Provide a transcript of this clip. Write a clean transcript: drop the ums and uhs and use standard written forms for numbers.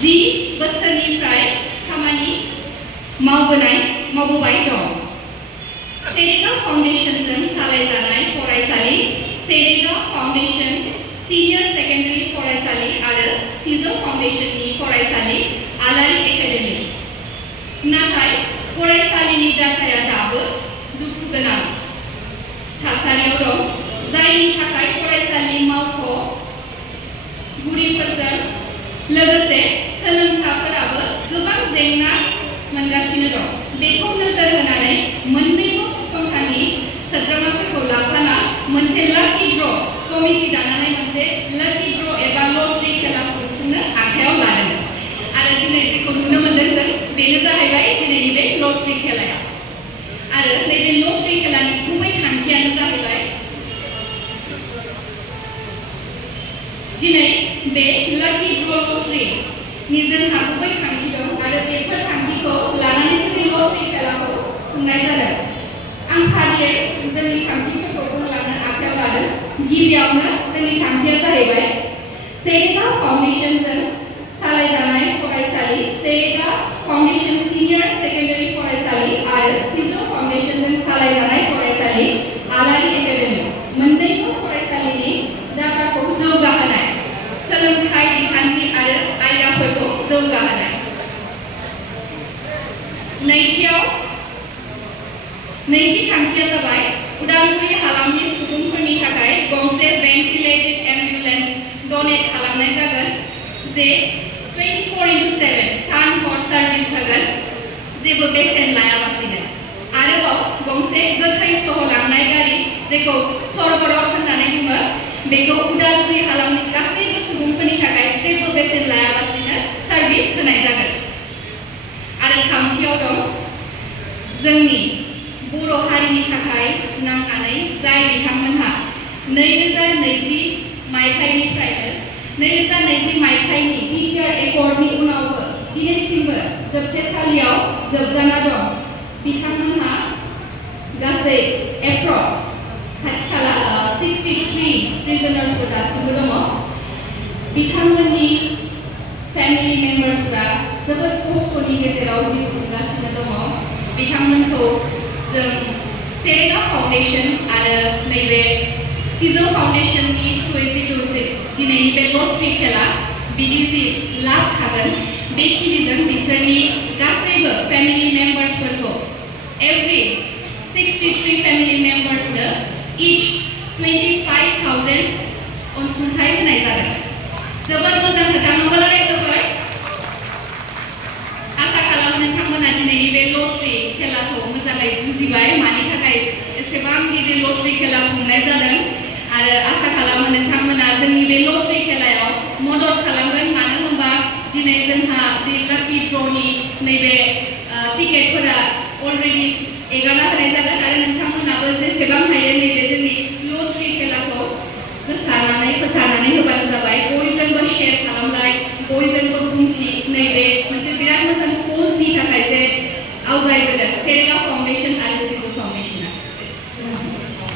10 बोसोरनिफ्राय खामानि मावबोबाय दं। सेरेगाव फाउन्डेशनजों सालायजानाय फरायसालि सेरेगाव फाउन्डेशन सिनियर सेकेन्डारि फरायसालि आरो सिजौ फाउन्डेशननि फरायसालि आलारि एकाडेमि। नाथाय फरायसालिनि डाटाया दाबो दुखुगोनां थासारियाव दं, जायनि थाखाय फरायसालि मावख'गिरिफोरजों लोगोसे सोलोंसाफोराबो गोबां जेंना मोनगासिनो दं। बेखौ नोजोर होनानै मोन्नैबो फसंथाननि सोद्रोमाफोरखौ लाफाना मोनसे लाकी ड्र कमिटि दानानै मोनसे लाकी ड्र एबा लटारि खेला खुंफुंनो आखायाव लादों। आरो दिनै जेखौ नुनो मोनदों जों बेनो जाहैबाय दिनैनि बे लटारि खेलाया। आरो नैबे लटारि खेलानि गुबै थांखियानो जाहैबाय दिनै बे लाकी ड्र लटारिनि जोंहा गुबै थांखि दं आरो बेफोर थांखिखौ लानानैसो बे लटारि खेलाखौ खुंनाय जादों। आं फारियै जोंनि थांखिफोरखौ बुंलांनो आखायाव लादों। गिबियावनो जोंनि थांखिया जाहैबाय सेरेगाव फाउन्डेशनजों सालायजानाय फरायसालि सेरेगाव फाउन्डेशन सिनियर सेकेन्डारि फरायसालि आरो सिजौ फाउन्डेशनजों सालायजानाय फरायसालि आलारि एकाडेमि मोन्नैबो फरायसालिनि डाटाखौ जौगाहोनाय, सोलोंथाइ बिखान्थि आरो आयदाफोरखौ जौगाहोनाय। नैथि थांखिया जाबाय उदालगुरि हालामनि सुबुंफोरनि थाखाय गंसे भेन्टिलेटेड एम्बुलेन्स डनेट खालामनाय जागोन, जे 24/7 सान हर सार्भिस होगोन, जेबो बेसेन लायालासिनो। आरोबाव गंसे गोथै सह लांनाय गारि, जेखौ सर्गरथ होननानै बुङो, बेखौ उदालगुरि हालामनि गासैबो सुबुंफोरनि थाखाय जेबो बेसेन लायालासिनो सार्भिस होनाय जागोन। आरो थामथियाव दं जोंनि बर' हारिनि थाखाय नांनानै जाय बिथांमोनहा 2020 मायथाइनि बिटिआर एकर्डनि उनावबो दिनैसिमबो जोबथेसालियाव जोबजाना दं, बिथांमोनहा गासै एप्रक्स खाथि-खाला 63 प्रिजनार्सफोर दासिमबो दङ। बिथांमोननि फेमिलि मेम्बार्सफोरा जोबोद खस्थ'नि गेजेराव जिउ खुंगासिनो दङ। बिथांमोनखौ जों सेरेगाव फाउन्डेशन आरो नैबे सिजौ फाउन्डेशननि थ्रुयै जिथु दिनैनि बे लटारि खेला बिदि जि लाब थागोन, बेखिनिजों बिसोरनि गासैबो फेमिलि मेम्बार्सफोरखौ एभ्रि 63 फेमिलि मेम्बार्सनो इच 25,000 अनसुंथाइ होनाय जादों। जोबोद मोजां खोथा नंगौना रायजोफोर? आसा खालामो नोंथांमोना दिनैनि बे लटारि खेलाखौ मोजाङै बुजिबाय, मानि थाखाय एसेबां गिदिर लटारि खेला खुंनाय जादों। आरो आसा खालामो नोंथांमोना जोंनि बे लटारि खेलायाव मदद खालामगोन, मानो होनबा दिनै जोंहा जि लाकी ड्रनि नैबे टिकेटफोरा अलरेडि एगारना होनाय जागोन आरो नोंथांमोनाबो जेसेबां हायो नैबे जोंनि लटारि खेलाखौ फोसारनानै होबानो जाबाय। बयजोंबो शेयार खालामलाय, बयजों